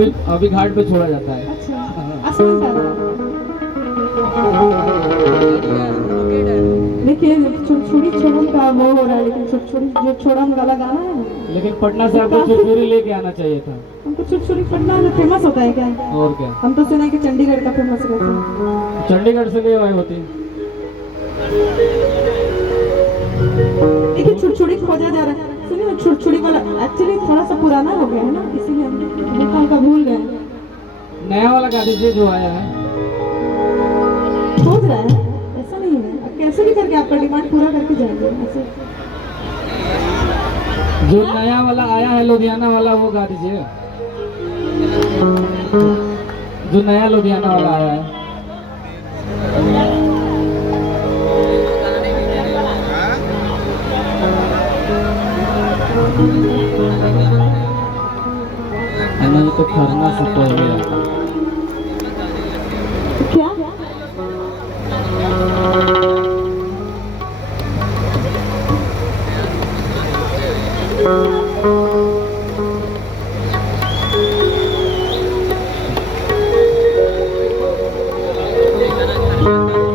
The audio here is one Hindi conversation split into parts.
अभी घाट पे छोड़ा जाता है। अच्छा आसान था। देखिए छुड़छुड़ी छोड़न का वो हो रहा है, लेकिन छुड़छुड़ी जो छोड़न वाला गाना है ना, लेकिन पटना से आपको छुरछुरी लेके आना चाहिए था। हमको छुड़छुड़ी पटना में फेमस होता है क्या? और क्या, हम तो सुना है कि चंडीगढ़ का फेमस रहता है। चंडीगढ़ से ले आए होती। देखिए छुड़छुड़ी खोजा जा रहा है, सुनिए छुड़छुड़ी वाला एक्चुअली थोड़ा सा पुराना हो गया है ना, इसीलिए हम का भूल गए। नया वाला गा दीजिए जो आया है। खोज रहा है, ऐसा नहीं है, अब कैसे भी करके आपका डिमांड पूरा करके जाएंगे ऐसे। जो नया वाला आया है लुधियाना वाला वो गा दीजिए, जो नया लुधियाना वाला आया है। नहीं तो खरना से पहले क्या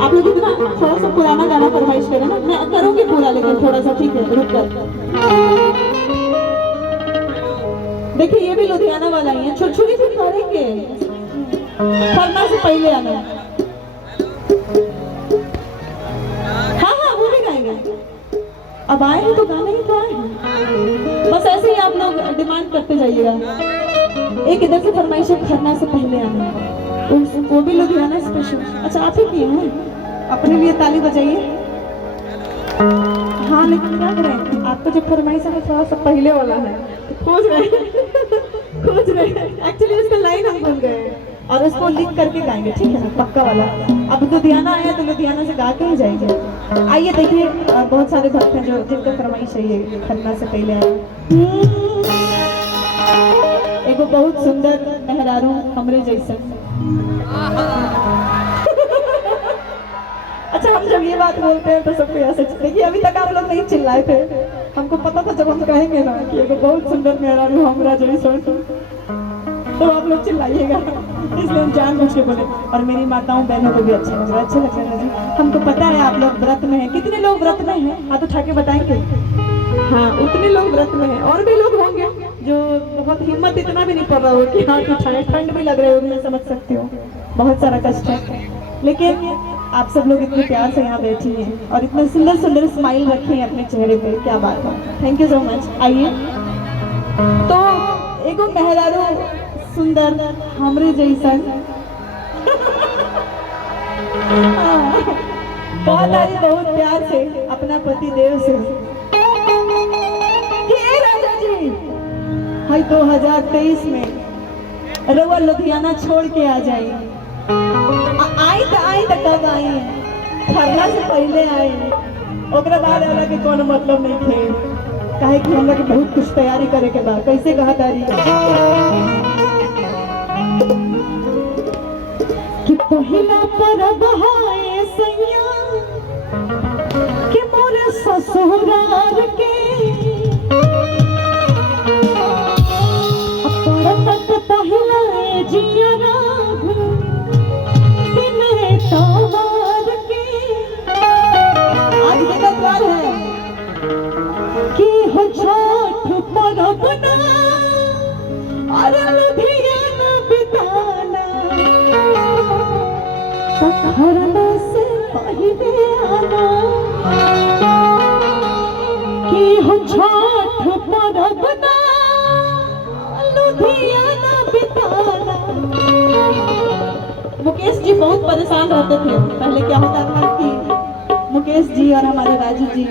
आप लोग इतना थोड़ा सा पुराना गाना फरमाइश करें ना, मैं करूँगी पूरा, लेकिन थोड़ा सा ठीक है रुक कर। देखिए ये भी लुधियाना वाला ही है, छुड़छुड़ी भी करेंगे, खरना से पहले आना। हाँ हाँ वो भी गाएंगे, अब आए हैं तो गाने ही तो आए हैं, बस ऐसे ही आप लोग डिमांड करते जाइएगा। एक इधर से फरमाइश है खरना से पहले आना, वो भी लुधियाना स्पेशल। अच्छा आप ही किए हैं, अपने लिए ताली बजाइए। हाँ लेकिन क्या करें, आपका जो फरमाइश है थोड़ा सा पहले वाला है, तो खोज रहे एक्चुअली उसका लाइन हम भूल गए और उसको लिख करके गाएंगे, ठीक है ना, पक्का वाला। अब लुधियाना आया तो लुधियाना से गा के ही जाएंगे। आइए देखिए बहुत सारे भक्त हैं जो जिनका फरमाइश है ये खरना से पहले आए। एक बहुत सुंदर मेहरारू हमरे जैसन। अच्छा हम जब ये बात बोलते हैं तो सबको ऐसे, देखिए अभी तक आप लोग नहीं चिल्लाए थे, हमको पता था जब हम कहेंगे ना कि एक बहुत सुंदर मेहरारू हमरा जैसन तो आप लोग चिल्लाइएगा, इसलिए हम जानबूझ के बोले। और मेरी माताओं बहनों को भी अच्छा लग रहा है जी। हमको पता है आप लोग व्रत में हैं, कितने लोग व्रत में हैं हाथ उठा के बताएंगे? हाँ उतने लोग व्रत में हैं, और भी लोग होंगे जो बहुत हिम्मत इतना भी नहीं पड़ रहा हो कि हाथ उठाए, ठंड भी लग रही होगी, मैं समझ सकती हूँ, बहुत सारा कष्ट है, लेकिन आप सब लोग इतने प्यार से यहाँ बैठी हैं और इतने सुंदर सुंदर स्माइल रखी है अपने चेहरे पे, क्या बात है, थैंक यू सो मच। आइए तो एगो मेहरारू सुंदर हमरे जैसन बहुत आई बहुत प्यार से अपना पति देव से कि ए राजा जी हाई 2023 में रउआ लुधियाना छोड़ के आ जाए। आई तो कब आई, खरना से पहले आई, ओकरा बाद वाला के कोनो मतलब नहीं थे, काहे कि हमरा के बहुत कुछ तैयारी करे के बाद। कैसे कहा तारी कि पहिला परब है सैया कि मोर ससुराल के परब पहिला जिया कि हो छठ परब ना और लुधियाना बिताना खरना से पहले आना, कि हो छठ परब ना लुधियाना बिताना। मुकेश जी बहुत परेशान रहते थे पहले, क्या होता था कि मुकेश जी और हमारे राजू जी,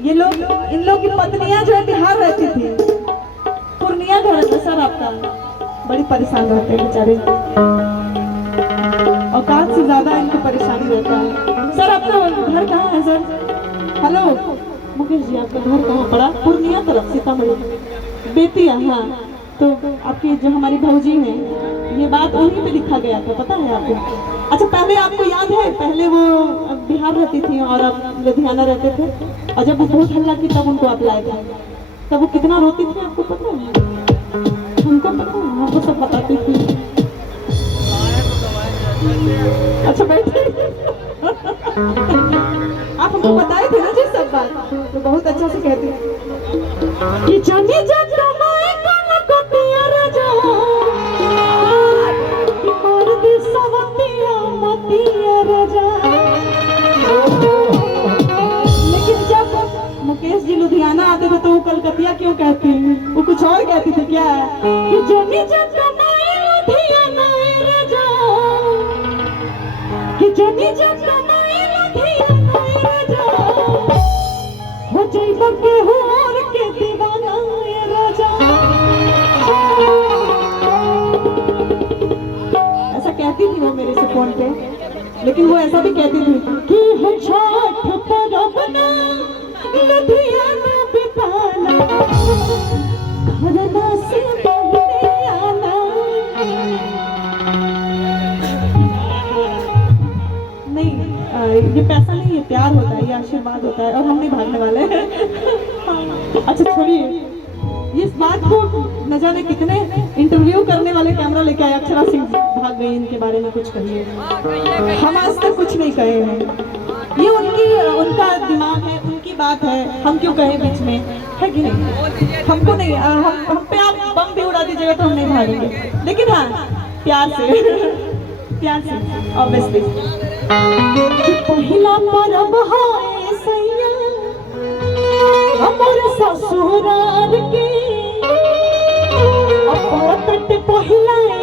ये लोग इन लोग की पत्नियां जो है बिहार रहती थी, पूर्णिया घर है सर आपका, बड़ी परेशान रहते हैं बेचारे, औकात से ज्यादा इनको परेशानी रहता है। सर आपका घर कहाँ है सर? हेलो मुकेश जी आपका घर कहाँ पड़ा? पूर्णिया तरफ सीतामढ़ी बेतिया। हाँ तो आपकी जो हमारी भौजी है ये बात वहीं पे लिखा गया था, पता है आपको? अच्छा पहले आपको याद है, पहले वो बिहार रहती थी और अब लुधियाना रहते थे, और जब वो बहुत हल्ला की तब उनको आप लाए थे, तब वो कितना रोती थी आपको पता है? हमको पता है, आपको सब बताती थी। अच्छा बैठे। आप हमको बताए थे ना जी सब बात, तो बहुत अच्छा से कहते हैं कि जानी जग कमाए कन कटिया राजा कि मोर दिसवतिया मतिया राजा। लेकिन जब मुकेश जी लुधियाना आते थे तो वो कलकतिया क्यों कहती, वो कुछ और कहती थी क्या कि जानी जग कमाए लुधियाना राजा कि जानी जग कमाए लुधियाना राजा हो जाइबो के हो और के दीवाना राजा। ऐसा कहती थी वो मेरे से फोन पे, लेकिन वो ऐसा भी कहती थी कि हो छठ पर्व ना लुधियाना बिताना घरना से पहले आना। नहीं ये पैसा नहीं, ये प्यार होता है, ये आशीर्वाद होता है, और हम नहीं भागने वाले। अच्छा छोड़िए इस बात को, न जाने कितने इंटरव्यू करने वाले कैमरा लेके आए, अक्षरा सिंह भाग गई, इनके बारे में कुछ कहिए। हम आज तक कुछ नहीं कहे हैं, ये उनका दिमाग है, उनकी बात है, हम क्यों कहें बीच में, है कि नहीं? हमको नहीं, हम पे आप बम भी उड़ा दीजिएगा तो हम नहीं भागेंगे, लेकिन हाँ प्यार से प्यार से ऑब्वियसली। पहला पर्व है सैया हमर ससुराल के, अपना पेट